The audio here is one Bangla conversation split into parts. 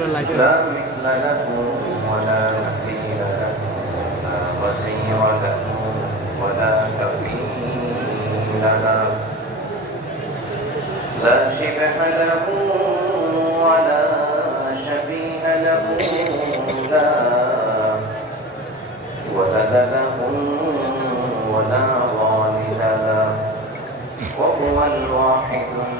لا مثل له ولا مثيل له لا وزير له ولا تمثيل له لا شبه له ولا شبيه له لا ولد ولا ظالم له وهو الواحد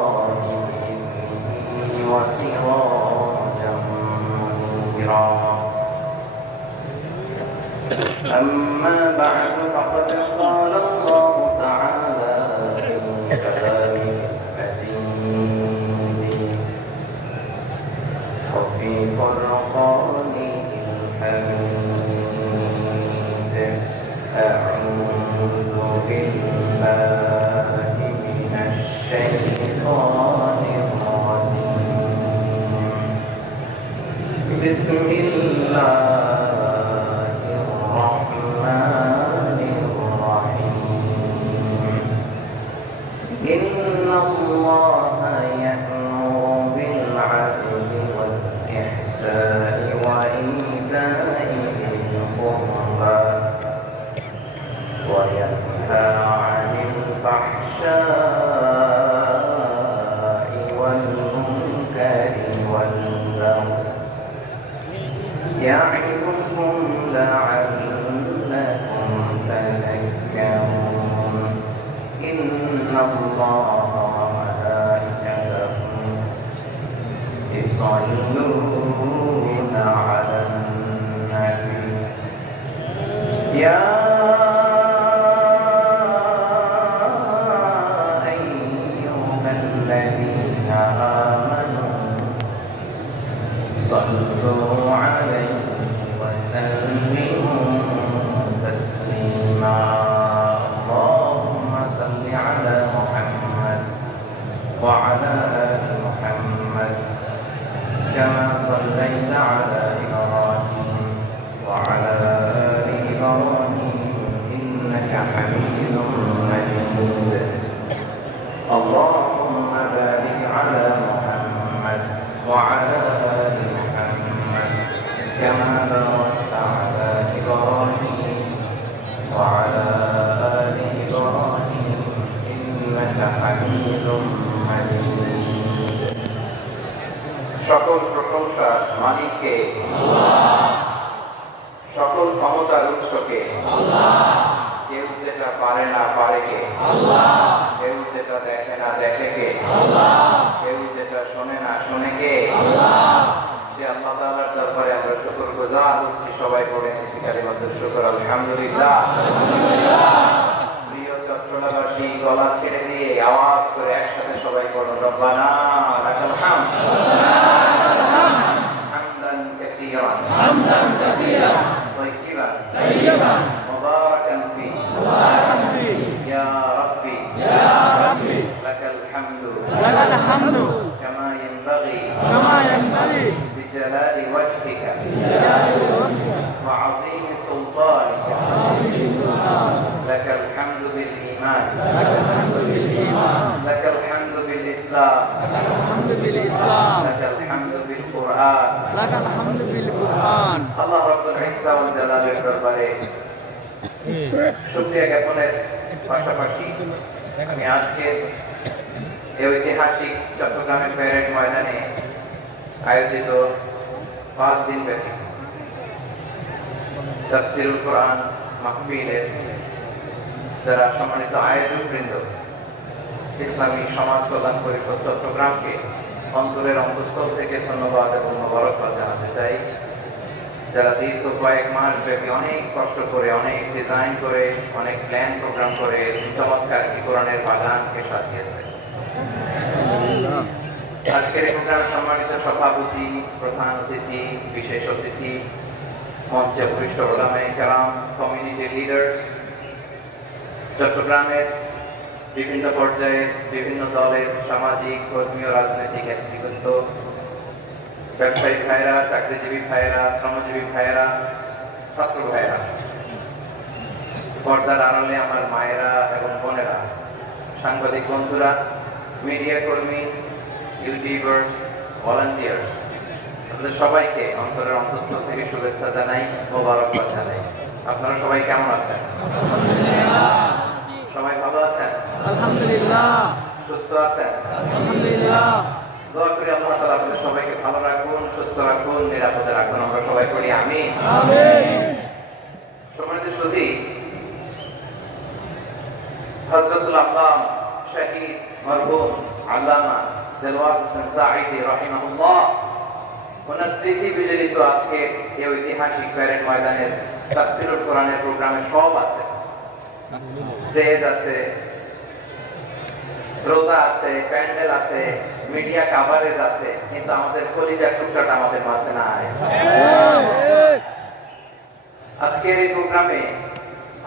أما بعد فقد إن الله করে আমরা শুকুর গোজা হচ্ছি সবাই করে নিচ্ছি মধ্যে শুকুর আলহামদুলিল্লাহ। ছেড়ে দিয়ে আওয়াজ করে একসাথে সবাই করো রব্বানা بالإيمان لك الحمد بالإسلام الحمد بالإسلام لك الحمد بالقرآن لك الحمد بالقرآن আল্লাহ রব্বুল ইজ্জা ওয়াল জালালের দরবারে শুকরিয়া জ্ঞাপনের পাশাপাশি আমি আজকে এই ঐতিহাসিক চট্টগ্রামের প্যারেড ময়দানে আয়োজিত পাঁচ দিন ব্যাপী তাফসিরুল কোরআন মাহফিলের যারা সম্মানিত আয়োজক বৃন্দ ইসলামী সমাজ কল্যাণ পরিষদ চট্টগ্রামকে অন্তরের অন্তঃস্থল থেকে ধন্যবাদ এবং মোবারকবাদ জানাতে চাই। যারা দীর্ঘ কয়েক মাস ব্যাপী অনেক কষ্ট করে, অনেক ডিজাইন করে, অনেক প্ল্যান প্রোগ্রাম করে চমৎকার কোরআনের বাগানকে সাজিয়েছে আজকের প্রোগ্রাম সম্মানিত সভাপতি, প্রধান অতিথি, বিশেষ অতিথি, মঞ্চে ভূমিষ্ঠ ওলামাই কালাম কমিউনিটি লিডার চট্টগ্রামের বিভিন্ন পর্যায়ে বিভিন্ন দলের সামাজিক, ধর্মীয়, রাজনৈতিক ব্যক্তিগত ব্যবসায়ী ভাইরা চাকরিজীবী ভাইরা শ্রমজীবী ভাইরা ছাত্র ভাইরা পর্দার আড়ালে আমার মায়েরা এবং বোনেরা, সাংবাদিক বন্ধুরা, মিডিয়া কর্মী, ইউটিউবার, ভলান্টিয়ার, আপনাদের সবাইকে অন্তরের অন্তঃস্থল থেকে শুভেচ্ছা জানাই, মোবারকবাদ জানাই। আপনারা সবাই কেমন আছেন? সবাই ভালো আছেন? আলহামদুলিল্লাহ। সুস্থ আছেন? আলহামদুলিল্লাহ। দোয়া করি আল্লাহ তাআলা আপনাদের সবাইকে ভালো রাখুন সুস্থ রাখুন নিরাপদে রাখুন আমরা সবাই করি আমিন। আমিন। সম্মানিত সুধী হযরতুল আল্লাহ শহীদ মরহুম আল্লামা দেলওয়ার হোসেন সাঈদী রাহিমাহুল্লাহ ওনার স্মৃতি বিজড়িত আজকে এই ঐতিহাসিক প্যারেড ময়দানের তাফসিরুল কোরআনের প্রোগ্রামে সব আছে। স্টেজ আছে, শ্রোতা আছে, প্যান্ডেল আছে, মিডিয়া কাভারেজ আছে, কিন্তু আমাদের কলিজার টুকটাটা আমাদের মাঝে নাই। আজকের এই প্রোগ্রামে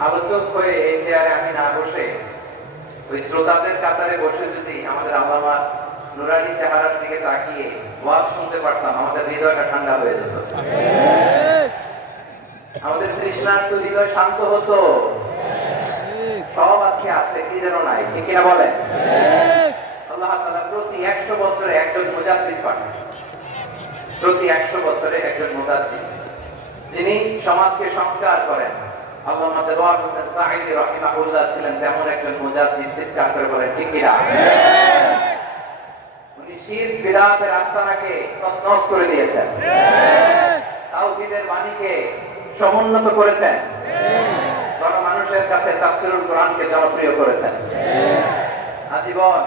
আলোচক হয়ে এই চেয়ারে আমি না বসে, ওই শ্রোতাদের কাতারে বসে যদি আমাদের আল্লামা নুরানি চেহারার দিকে তাকিয়ে ওয়াজ শুনতে পারতাম, আমাদের হৃদয়টা ঠান্ডা হয়ে যেত। আমাদের তৃষ্ণার্ত হৃদয় শান্ত হতো। সব আজকে আছে কি যেন নাই ঠিক কিনা বলেন? আল্লাহ তাআলা প্রতি একশো বছরে একজন মুজাদ্দিদ পাঠান প্রতি একশো বছরে একজন মুজাদ্দিদ। যিনি সমাজকে সংস্কার করেন। আল্লামা দেওয়ার হোসেন সাঈদী রাহিমাহুল্লাহ ছিলেন তেমন একজন মুজাদ্দিদ চিৎকার করে বলেন ঠিক কিনা? উনি শির বিরাতের আস্তানাকে তছনছ করে দিয়েছেন। তাওহীদের বাণীকে সমুন্নত করেছেন। মানুষের কাছে তাফসিরুল কোরআনকে জনপ্রিয় করেছেন। আজীবন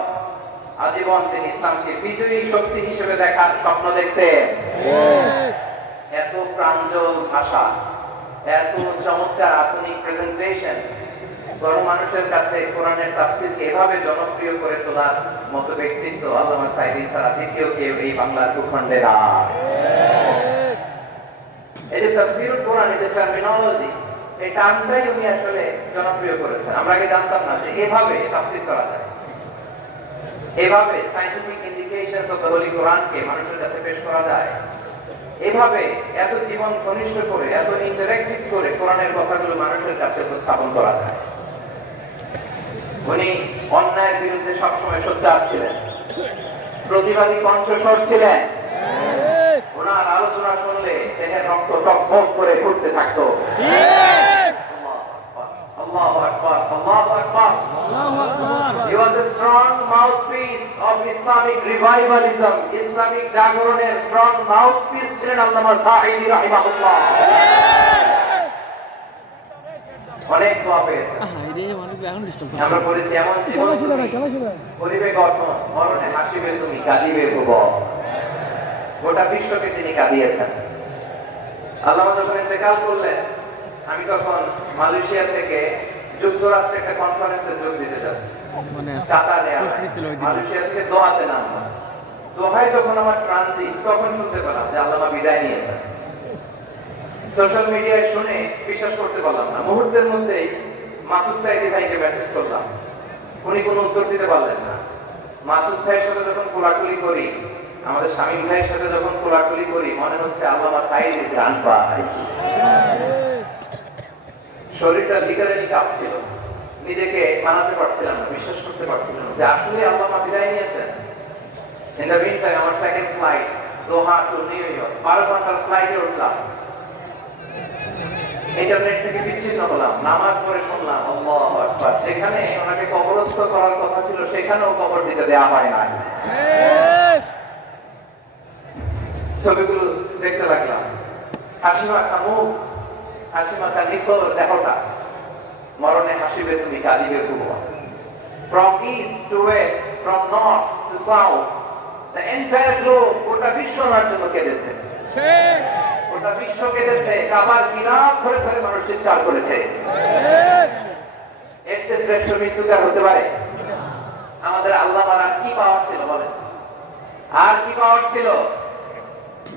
আজীবন তিনি ইসলামকে বিজয়ী শক্তি হিসেবে দেখার স্বপ্ন দেখতেন। এত প্রাঞ্জল ভাষা, এত চমৎকার আধুনিক প্রেজেন্টেশন বড় মানুষের কাছে কোরআনের তাফসিরকে এভাবে জনপ্রিয় করে তোলার মতো ব্যক্তিত্ব আল্লামা সাইদি ছাড়া দ্বিতীয় কেউ এই বাংলার ভূখণ্ডে আর। এই যে তাফসিরুল কোরআন এই যে টার্মিনোলজি এই টার্মটাই উনি আসলে জনপ্রিয় করেছেন। আমরা আগে জানতাম না যে এভাবে তাফসির করা যায়। এভাবে scientific indications of the holy কোরআনকে মানুষের কাছে পেশ করা যায়। এভাবে এত জীবন ঘনিষ্ঠ করে, এত ইন্টারেক্টিভ করে কোরআনের কথাগুলো মানুষের কাছে উপস্থাপন করা যায়। উনি অন্যায়ের বিরুদ্ধে সবসময় সোচ্চার ছিলেন। প্রতিবাদী কণ্ঠস্বর ছিলেন। অনেক দোয়া পেয়েছে। আমরা করেছি পরিবেশ গঠন মরণে হাসিবে তুমি কাঁদিবে ভুবন গোটা বিশ্বকে তিনি কাঁদিয়েছেন। আল্লাহ যখন ইন্তেকাল করলেন আমি তখন মালয়েশিয়া থেকে যুক্তরাষ্ট্রে একটা কনফারেন্সে যোগ দিতে যাচ্ছি মানে কাতারে প্রশ্ন ছিল ওই দিন। মালয়েশিয়া থেকে দোহাতে নামলাম। দোহায় যখন আমার ট্রানজিট তখন শুনতে পেলাম যে আল্লামা বিদায় নিয়েছেন। সোশ্যাল মিডিয়ায় শুনে বিশ্বাস করতে পারলাম না। মুহূর্তের মধ্যেই মাসুদ সাইদি ভাইকে মেসেজ করলাম। উনি কোনো উত্তর দিতে পারলেন না। মাসুদ ভাইয়ের সাথে যখন কোলাকুলি করি আমাদের স্বামী ভাইয়ের সাথে যখন কোলাকুলি করি, মনে হচ্ছে আল্লামা সাইদি গান শরীরটা লিগারেলি কাঁপছিল নিজেকে মানাতে পারছিলাম না, বিশ্বাস করতে পারছিলাম যে আসলে আল্লামা বিদায় নিয়েছেন। আমার সেকেন্ড ফ্লাইট বারো ঘণ্টার ফ্লাইটে উঠলাম। ইন্টারনেট থেকে বিচ্ছিন্ন হলাম, নামাজ পড়ে শুনলাম, আল্লাহ যেখানে ওনাকে কবরস্থ করার কথা ছিল, সেখানেও কবর দিতে দেওয়া হয় না ছবিগুলো দেখতে লাগলাম। হাসিমা মাখা মুখ হাসি মাখা নিখোঁজ দেহটা মরণে হাসিবে তুমি কাঁদিবে ভুয়া From east to west, from north to south, the entire globe, গোটা বিশ্ব জন্য কেঁদেছে। গোটা বিশ্ব কেঁদেছে। কাবার ধরে ধরে মানুষ চিৎকার করেছে। এর চেয়ে শ্রেষ্ঠ মৃত্যুকার হতে পারে? আমাদের আল্লাহ কি পাওয়ার ছিল বলেন? আর কি পাওয়ার ছিল?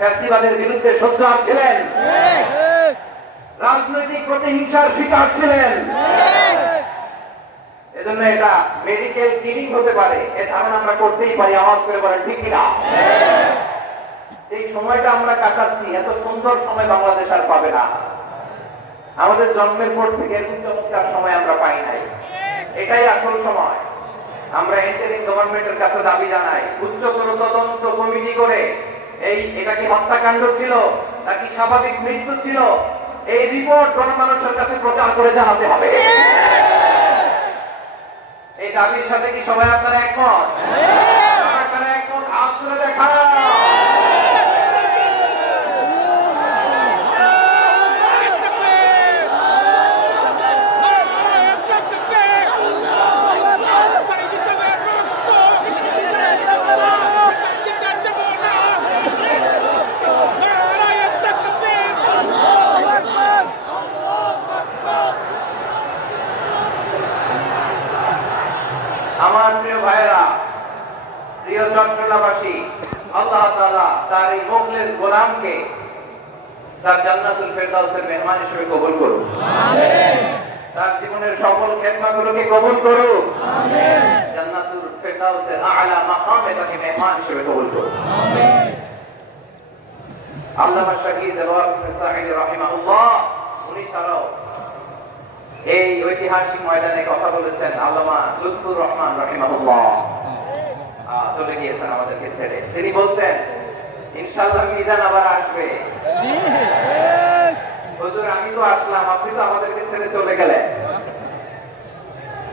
ফ্যাসিবাদের বিরুদ্ধে সোচ্চার ছিলেন। রাজনৈতিক প্রতিহিংসার শিকার ছিলেন। এজন্য এটা মেডিকেল কিলিং হতে পারে। এ ধারণা আমরা করতেই পারি, আওয়াজ করে বলেন, ঠিক কিনা? এই সময়টা আমরা কাটাচ্ছি, এত সুন্দর সময় বাংলাদেশ আর পাবে না। আমাদের জন্মের পর থেকে এরকম চমৎকার সময় আমরা পাই নাই। এটাই আসল সময়। আমরা ইন্টারিম গভর্নমেন্টের কাছে দাবি জানাই, উচ্চতর তদন্ত কমিটি করে এই, এটা কি হত্যাকাণ্ড ছিল? নাকি স্বাভাবিক মৃত্যু ছিল? এই রিপোর্ট গণমানুষের কাছে প্রচার করে জানাতে হবে। এই দাবির সাথে কি সবাই আপনারা একমত? আপনারা একমত? হাত তুলে দেখা আমার প্রিয় ভাইয়েরা চট্টলাবাসী আল্লাহ তাআলা তার এই মুখলেস গোলামকে তার জান্নাতুল ফেরদাউসের মেহমান হিসেবে কবুল করুন। তার জীবনের সকল খেদমাগুলোকে কবুল করুন। জান্নাতুল ফেরদাউসের আলা মাকামে তাকে মেহমান হিসেবে কবুল করুন। সাঈদ রাহিমাহুল্লাহ, উনি ছাড়াও এই ঐতিহাসিক ময়দানে কথা বলেছেন আল্লামা লুৎফুর রহমান রহিমাহুল্লাহ। চলে গিয়েছেন আমাদেরকে ছেড়ে। তিনি বলতেন ইনশাআল্লাহ মিজান আবার আসবে। হুজুর, আমি তো আসলাম, আপনি তো আমাদেরকে ছেড়ে চলে গেলেন।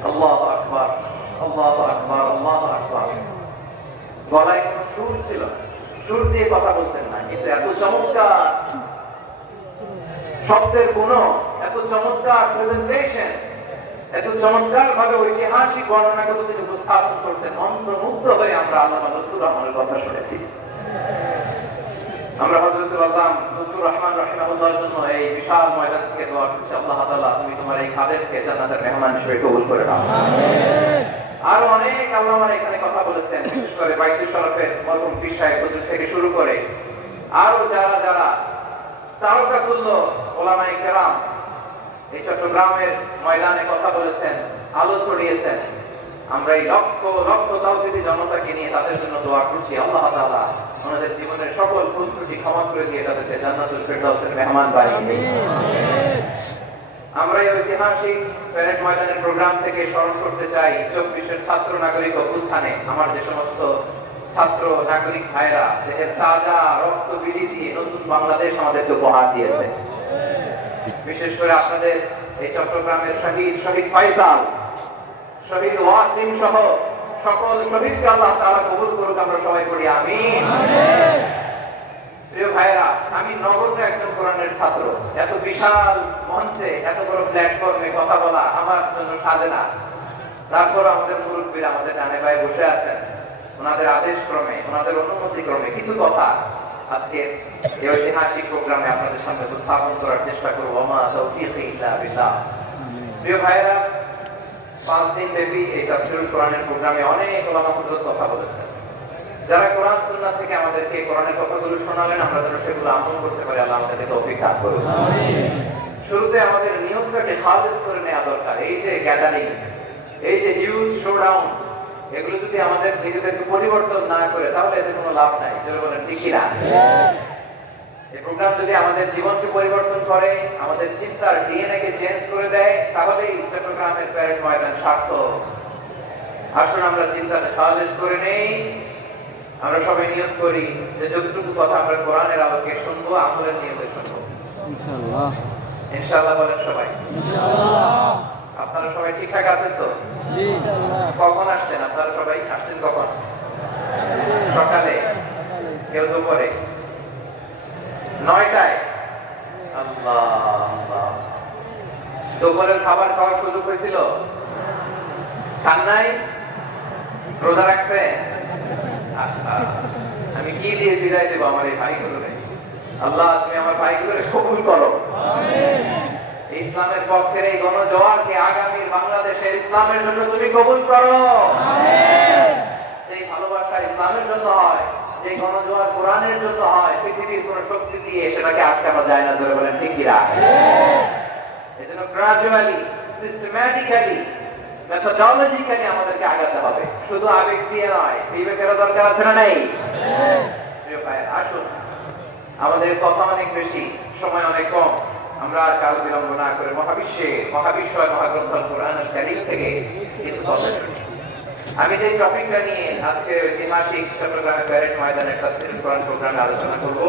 আকবার আকবার আকবার। গলায় সুর ছিল? সুর দিয়ে কথা বলতেন না, কিন্তু এত চমৎকার শব্দের গুণ এত চমৎকার প্রেজেন্টেশন এত চমৎকার ভাবে ঐতিহাসিক বর্ণনাগুলো তিনি উপস্থাপন করতেন। অন্তর্মুগ্ধ হয়ে আমরা আল্লাহ লুৎফুর রহমানের কথা শুনেছি। আমরা হজরতুল আল্লাহ লুৎফুর রহমান রহিমাহুল্লাহর জন্য এই বিশাল ময়দান থেকে দোয়া করছি। আল্লাহ তাআলা তুমি তোমার এই খাদেরকে জান্নাতের মেহমান হিসেবে কবুল করে নাও। আরও অনেক আল্লাহ এখানে কথা বলেছেন বিশেষ করে বাইতুল শরফের মরহুম পীর সাহেব থেকে শুরু করে আরও যারা যারা তারকাতুল্য ওলামাই কেরাম এই চট্টগ্রামের ময়দানে কথা বলেছেন আলো ছড়িয়েছেন। আমরা এই লক্ষ লক্ষ তাওহিদি জনতাকে নিয়ে তাদের জন্য দোয়া করছি। আল্লাহ তাআলা ওনাদের জীবনের সকল ভুল ত্রুটি ক্ষমা করে দিয়ে তাদেরকে জান্নাতুল ফেরদাউসের মেহমান বানিয়ে দিন। আমরা এই ঐতিহাসিক প্যারেড ময়দানের প্রোগ্রাম থেকে স্মরণ করতে চাই চব্বিশের ছাত্র নাগরিক অভ্যুত্থানে। আমার যে সমস্ত ছাত্র নাগরিক ভাইরা দেহের তাজা রক্ত বিলি দিয়ে নতুন বাংলাদেশ আমাদেরকে উপহার দিয়েছে। বিশেষ করে আপনাদের এই চট্টগ্রামের শহীদ শহীদ ফয়সাল, শহীদ ওয়াসিম সহ সকল শহীদকে আল্লাহ তাআলা কবুল করুক, আমরা সবাই করি আমিন। প্রিয় ভাইরা আমি নগরে একজন কোরআনের ছাত্র। এত বিশাল মঞ্চে, এত বড় প্ল্যাটফর্মে কথা বলা আমার জন্য সাজে না। তারপর আমাদের মুরব্বীরা আমাদের ডানে ভাই বসে আছেন। ওনাদের আদেশ ক্রমে ওনাদের অনুমতি ক্রমে কিছু কথা আজকে এই ঐতিহাসিক প্রোগ্রামে আপনাদের সামনে উপস্থাপন করার চেষ্টা করব। আমা তৌফিক ইল্লা বিল্লাহ। প্রিয় ভাইরা পাঁচ দিন ব্যাপী এই তাফসীরুল কোরআনের প্রোগ্রামে অনেক ওলামা হযরত কথা বলেছেন। যারা কোরআন সুন্নাহ থেকে আমাদেরকে কোরআনের কথাগুলো শোনালেন আমরা যেন সেগুলো আমল করতে পারি আল্লাহ আমাদেরকে তৌফিক দান করুন। শুরুতে আমাদের নিয়মটাকে খালেজ করে নেওয়া দরকার। এই যে গ্যাদারিং এই যে হিউজ শোডাউন এগুলো যদি আমাদের নিজেদেরকে পরিবর্তন না করে তাহলে এতে কোনো লাভ নাই। বলেন ঠিকই না এই প্রোগ্রাম যদি আমাদের জীবনকে পরিবর্তন করে আমাদের চিন্তার ডিএনএ কে চেঞ্জ করে দেয় তাহলেই চট্টগ্রামের প্যারেড ময়দান সার্থক। আসুন আমরা খালেজ করে নেই। আমরা সবাই নিয়ত করি। যে যতটুকু কথা আমরা কোরআনের আলোকে শুনব আমলের নিয়মে শুনব। ইনশাআল্লাহ। ইনশাআল্লাহ বলেন সবাই। ইনশাআল্লাহ। আপনারা সবাই ঠিকঠাক আছেন তো? কখন আসছেন? আপনারা সবাই আসছেন কখন? সকালে? কেউ দুপুরে? নয়টায়? আল্লাহ দুপুরের খাবার খাওয়ার সুযোগ হয়েছিল? খান নাই রোজা রাখছে? আমি কি দিয়ে বিদায় দেবো আমার এই ভাইগুলোরে? আল্লাহ তুমি আমার ভাইগুলোরে কবুল করো। ইসলামের পক্ষের এই গণজোয়ারকে আগামী বাংলাদেশের ইসলামের জন্য তুমি কবুল করো। এই ভালোবাসা ইসলামের জন্য হয় শুধু আবেগ দিয়ে নয় আমাদের কথা অনেক বেশি, সময় অনেক কম। আমরা আর বিলম্ব না করে মহাবিশ্বে, মহাবিশ্বয় কোরআন থেকে আমি যে টপিকটা নিয়ে আজকে চট্টগ্রামে ময়দানের তাফসীর কোরআন প্রোগ্রামে আলোচনা করব,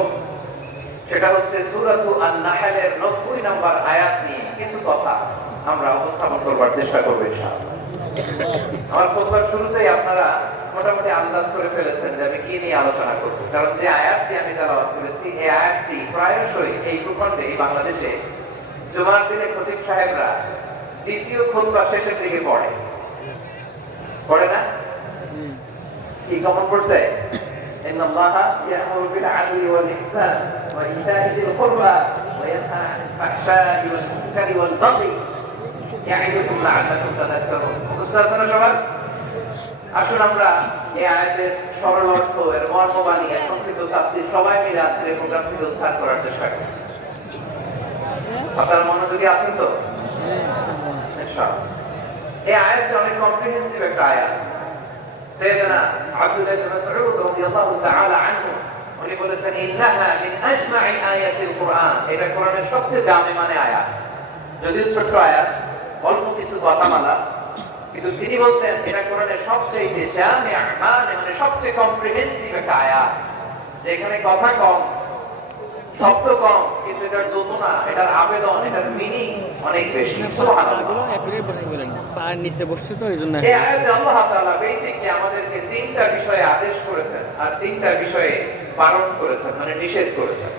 সেটা হচ্ছে সূরাতু আন-নাহলের 90 নম্বর আয়াত নিয়ে কিছু কথা আমরা উপস্থাপন করবার চেষ্টা করব আমার প্রথম শুরুতেই আপনারা মোটামুটি আন্দাজ করে ফেলেছেন যে আমি কি নিয়ে আলোচনা করব কারণ যে আয়াতটি আমি তেলাওয়াত করেছি এই আয়াতটি প্রায়শই এই ভূখণ্ডে এই বাংলাদেশে জুমার দিনে খতিব সাহেবরা দ্বিতীয় খুতবা শেষের দিকে পড়ে পড়ে না কি কেমন পড়ছে إن الله يأمر بالعدل والإحسان وإيتاء ذي القربى وينهى عن الفحشاء والمنكر والبغي يعظكم لعلكم تذكرون أستاذنا شباب আসুন আমরা এই আয়াতের সরল অর্থ এর মর্মবাণী এর সংক্ষিপ্ত তাফসীর সবাই মিলে আজকের এই প্রোগ্রাম থেকে উদ্ধার করার চেষ্টা করি আপনারা মনোযোগী আছেন তো ইনশাআল্লাহ। এই আয়াতটা অনেক কম্প্রিহেন্সিভ একটা আয়াত سيدنا عبد الله بن مسعود رضي الله تعالى عنه উনি বলেছেন ইন্নাহা মিন আজমা'i আয়াতিল কুরআন এটা কোরআনের সবচেয়ে দামি মানে আয়াত যদিও ছোট্ট আয়াত অল্প কিছু কথামালা কিন্তু তিনি বলতেন এটা কোরআনের সবচেয়ে মানে মানে সবচেয়ে কম্প্রিহেন্সিভ একটা আয়াত যেখানে কথা কম শব্দ কম কিন্তু এটার দোতনা এটার আবেদন এটার মিনিং অনেক বেশি। সুবহানাল্লাহ। এতটাই বসতে বলেন পায়ের নিচে বসছে তো এই জন্য আল্লাহ তাআলা বেসিকলি আমাদেরকে তিনটা বিষয়ে আদেশ করেছেন আর তিনটা বিষয়ে বারণ করেছেন মানে নিষেধ করেছেন।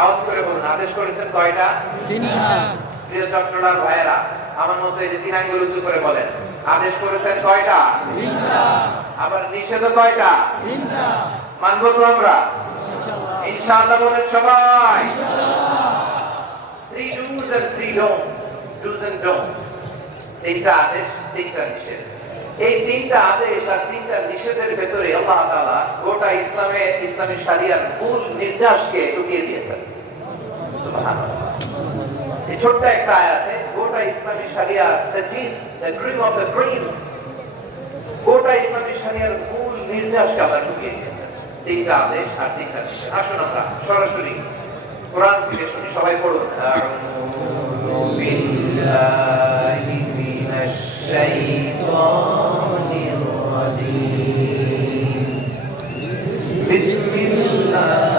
আওয়াজ করে বলুন আদেশ করেছেন কয়টা? তিনটা। প্রিয় চট্টগ্রাম ভাইয়েরা। আমার মতো এই যে তিন আঙ্গুল উঁচু করে বলেন। আদেশ করেছেন কয়টা? আবার নিষেধ কয়টা? মানবো তো আমরা? ইনশাআল্লাহ। বলেন সবাই। তিনটা আদেশ তিনটা নিষেধ। এই তিনটা আদেশ আর তিনটা নিষেধের ভেতরে আল্লাহ গোটা ইসলামের ইসলামী শরিয়ার মূল নির্দেশকে ঢুকিয়ে দিয়েছেন। ছোট্ট একটা আয়াতে গোটা ইসলামী শরিয়ার the gist the dream of the dreams গোটা ইসলামী শরিয়ার মূল নির্দেশকে আল্লাহ ঢুকিয়ে দিয়েছেন তিনটা আদেশ আর তিনটা নিষেধ আসুন আমরা সরাসরি কোরআন থেকে শুনি সবাই পড়ুন আউযু বিল্লাহি بالله من الشيطان الرجيم بسم الله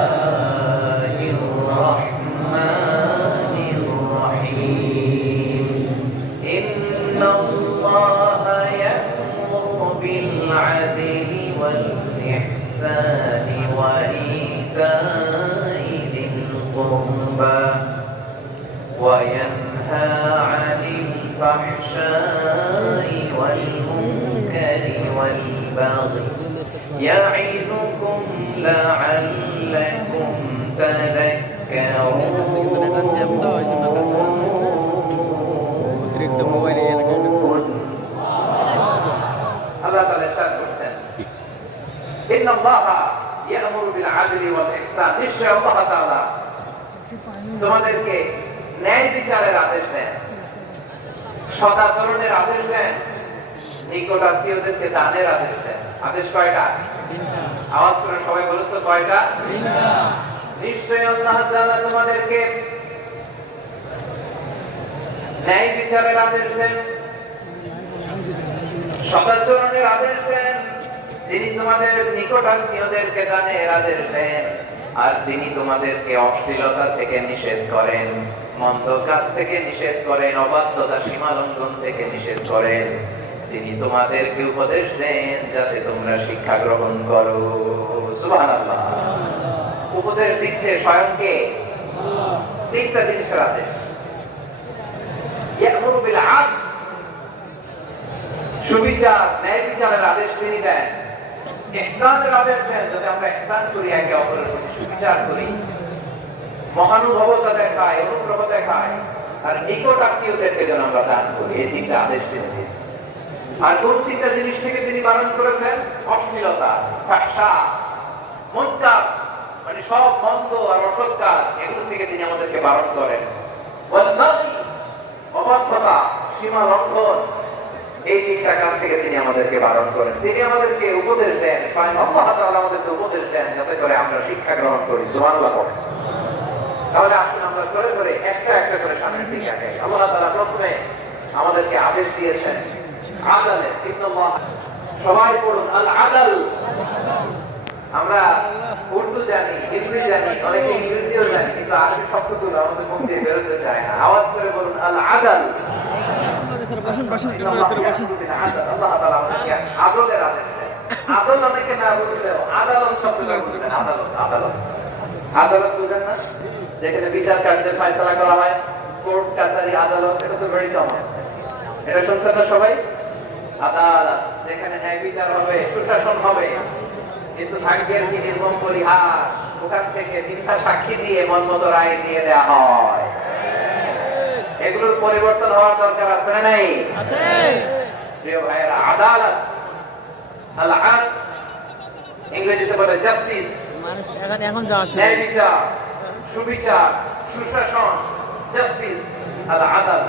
নিকটাত্মীয়দেরকে দানের আদেশ দেন। আদেশ কয়টা? আওয়াজ করে সবাই বলুন তো কয়টা? নিশ্চয় আল্লাহ তাআলা তোমাদেরকে ন্যায় বিচারের আদেশ দেন। সদাচরণের আদেশ দেন। তিনি তোমাদের নিকটাত্মীয়দেরকে দানের আদেশ দেন আর তিনি তোমাদেরকে অশ্লীলতা থেকে নিষেধ করেন মন্দ কাজ থেকে নিষেধ করেন অবাধ্যতা সীমা লঙ্ঘন থেকে নিষেধ করেন তিনি তোমাদেরকে উপদেশ দেন যাতে তোমরা শিক্ষা গ্রহণ করো। উপদেশ দিচ্ছে স্বয়ংকে। তিনটা সুবিচার আমরা করি দেখায় যেন আমরা দান করি। এই তিনটা আদেশ তিনি দিয়েছেন। আর কোন তিনটা জিনিস থেকে তিনি বারণ করেছেন অশ্লীলতা ফাহশা মুনকার মানে সব মন্দ আর অসৎ এগুলো থেকে তিনি আমাদেরকে বারণ করেন। অবাধ্যতা, সীমা লঙ্ঘন, এই তিনটা কাজ থেকে তিনি আমাদেরকে বারণ করেন। তিনি আমাদেরকে উপদেশ দেন আমাদেরকে উপদেশ দেন, যাতে করে আমরা শিক্ষা গ্রহণ করি। সুবহানাল্লাহ বলেন। তাহলে আসুন আমরা করে করে একটা একটা করে সামনের দিকে আল্লাহ তাআলা প্রথমে আমাদেরকে আদেশ দিয়েছেন সবাই আল আদাল। আমরা উর্দু জানি, হিন্দি জানি, অনেকে ইংরেজিও জানি, কিন্তু শব্দগুলো আমাদের বেরোতে চায় না। আওয়াজ করে বলুন, আল আদাল? যেখানে বিচার করা হয়, কোর্ট, কাছারি, আদালত, এটা তো ভেরি কমন এটা না সবাই? আদালত যেখানে ন্যায় বিচার হবে সুশাসন হবে। কিন্তু ভাগ্যের কি নির্মম পরিহার? ওখান থেকে মিথ্যা সাক্ষী দিয়ে মন রায় দিয়ে দেওয়া হয়। এগুলোর পরিবর্তন হওয়ার দরকার আছে না নাই? প্রিয় ভাইয়েরা আদালত আল আদ ইংরেজিতে বলে জাস্টিস এখন ন্যায় বিচার সুবিচার সুশাসন জাস্টিস আল আদাল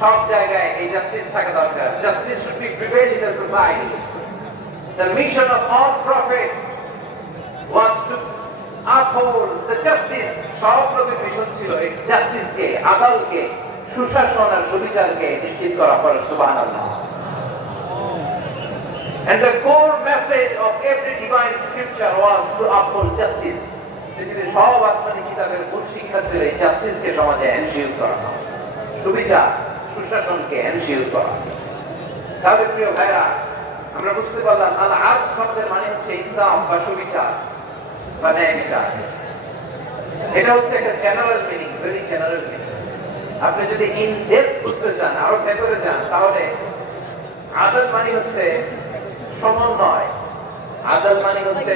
সব জায়গায় এই জাস্টিস থাকা দরকার। Justice should be prevail in the society the mission of all prophet was to uphold the justice সব নবীর মিশন ছিল এই জাস্টিসকে আদালকে সুশাসন আর সুবিচারকে নিশ্চিত করা পরে, সুবহানাল্লাহ। And the core message of every divine scripture was to uphold justice. সব আসমানি কিতাবের মূল শিক্ষা ছিল এই জাস্টিসকে সমাজে এনশিওর করা সুবিচার। সুশাসনকে করা। তাহলে প্রিয় ভাইরা, আমরা বুঝতে পারলাম, আল শব্দের মানে হচ্ছে বা সুবিচার বা ন্যায় বিচার এটা হচ্ছে একটা general meaning very general meaning আপনি যদি ইন বুঝতে চান, আরও ভেতরে তাহলে আদল মানে হচ্ছে সমন্বয়। আদল মানে হচ্ছে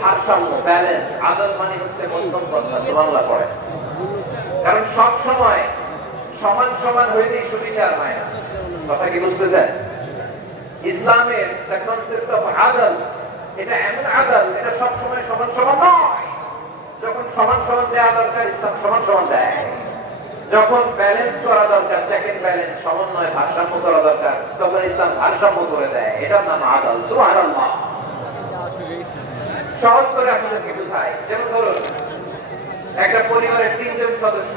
ভারসাম্য ব্যালেন্স আদল মানে হচ্ছে মধ্যম বাংলা পড়ে কারণ সব সময় সমান সমান হইলেই সুবিচার হয় না কথা কি বুঝতেছেন? ইসলামের the concept of আদল এটা এমন আদল এটা সব সময় সমান সমান নয়। যখন সমান সমান দেওয়া দরকার, ইসলাম সমান সমান দেয়। যখন ব্যালেন্স করা দরকার সেকেন্ড ব্যালেন্স সমন্বয়, ভারসাম্য করা দরকার, তখন ইসলাম ভারসাম্য করে দেয়। এটার নাম আদল সুবহানাল্লাহ। সহজ করে আপনাদেরকে বুঝাই। যেমন ধরুন, একটা পরিবারের তিনজন সদস্য।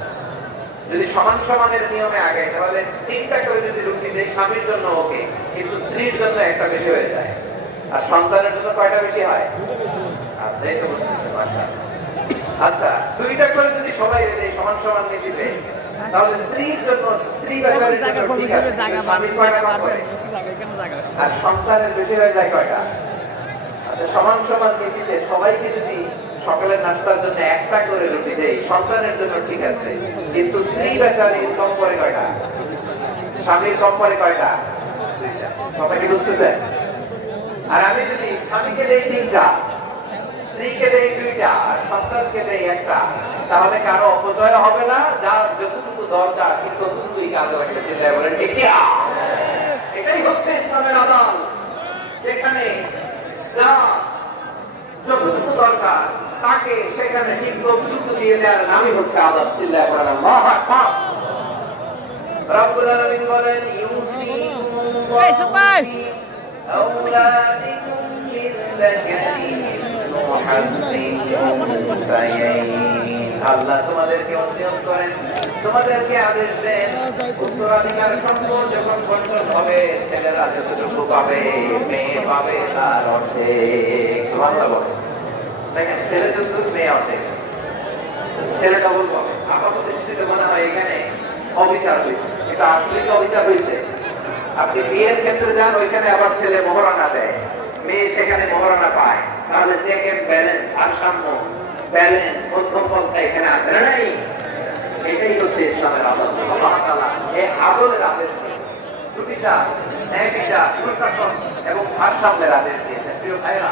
যদি সমান সমানের নিয়মে আগে তাহলে তিনটা করে যদি রুটি দেয় স্বামীর জন্য ওকে কিন্তু স্ত্রীর জন্য একটা বেশি হয়ে যায় আর সন্তানের জন্য কয়টা বেশি হয় আচ্ছা তো। আচ্ছা দুইটা করে যদি সবাই দেয় সমান সমান নীতিতে তাহলে স্ত্রীর জন্য স্ত্রী? আর সন্তানের বেশি হয়ে যায় কয়টা আচ্ছা সমান সমান নীতিতে সবাইকে যদি সকালের নাস্তার জন্য একটা করে রুটি দেয় সন্তানের জন্য ঠিক আছে। কিন্তু স্ত্রী বেচারি কম করে কয়টা? স্বামীর কম করে কয়টা। কথা কি বুঝতেছেন আর আমি যদি স্বামীকে দেই তিনটা, স্ত্রীকে দেই দুইটা, আর সন্তানকে দেই একটা, তাহলে কারও অপচয় হবে না। যা যতটুকু দরকার, ঠিক ততটুকুই কাজে লাগবে চিল্লায় বলেন ঠিক? এটাই হচ্ছে ইসলামের আদান যেখানে যা যতটুকু দরকার তাকে সেখানে ঠিক ততটুকু দিয়ে দেওয়ার নামই হচ্ছে আদান চিল্লায় বলেন আল্লাহু আকবার রব্বুল আলামিন বলেন ইউসিকুমুল্লাহু এই সবাই! ফি أولادكم للذكر مثل حظ الأنثيين আল্লাহ তোমাদেরকে ওসিয়ত করেন তোমাদেরকে আদেশ দেন উত্তরাধিকার সম্পদ যখন বন্টন হবে ছেলেরা যতটুকু পাবে মেয়ে পাবে তার অর্ধেক সুবহানাল্লাহ বলেন দেখেন ছেলে যতটুকু মেয়ে অর্ধেক। ছেলে ডবল পাবে দৃষ্টিতে মনে হয় এখানে অবিচার হয়েছে। এটা আসলে অবিচার হয়েছে। আপনি বিয়ের ক্ষেত্রে যান, ওইখানে আবার ছেলে মহারানা দেয়। মেয়ে সেখানে মহারানা পায়। তাহলে চেক এন্ড ব্যালেন্স ভারসাম্য ব্যালেন্স মধ্যম পন্থা এখানে না নাই? এটাই হচ্ছে ইসলামের তাআলা এই আদলের আদেশ দুটিটা এবং ভারসাম্যের আদেশ দিয়েছেন। প্রিয় ভাইরা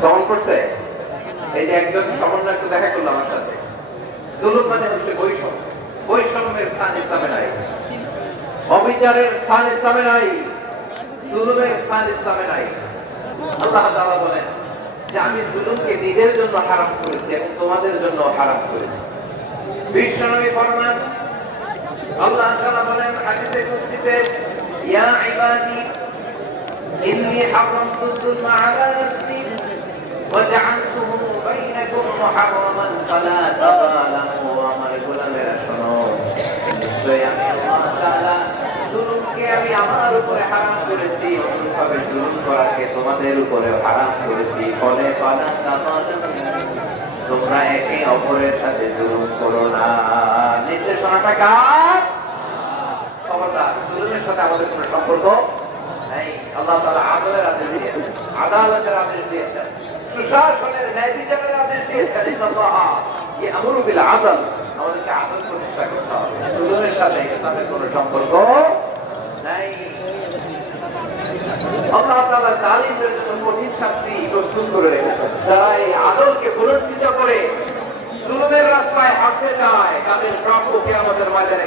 দমন করছে? এই যে একজন সমন্বয়কে দেখা করল আমার সাথে। জুলুম মানে হচ্ছে বৈষম্য। বৈষম্যের স্থান ইসলামে নাই। অবিচারের স্থান ইসলামে নাই। জুলুমের স্থান ইসলামে নাই। আল্লাহ তাআলা বলেন যে আমি জুলুমকে নিজের জন্য হারাম করেছি এবং তোমাদের জন্য হারাম করেছি। বিশ্বনবী ফরমান, আল্লাহ তাআলা বলেন হাদিসে কুদসিতে, ইয়া ইবাদি ইন্নী হারামতু যুলমা আলা নাফসি وجعلته بينكم محرما فلا تظالموا আমার গোলামেরা শোনো নিশ্চয়ই আমি আল্লাহ তাআলা জুলুমকে আমি আমার উপরে হারাম করেছি অনুরূপভাবে জুলুম করাকে তোমাদের উপরে হারাম করেছি ফলে ফালা তাযালামু তোমরা একে অপরের সাথে জুলুম করো না নির্দেশনাটা কার খবরদার জুলুমের সাথে আমাদের কোনো সম্পর্ক নেই আল্লাহ তাআলা আদলের আদেশ দিয়েছেন। আদালতের আদেশ দিয়েছেন। করে রেখেছেন। এই আদলকে করে জুলুমের রাস্তায় হাঁটতে চায়, তাদের প্রাপ্য আমাদের বাজারে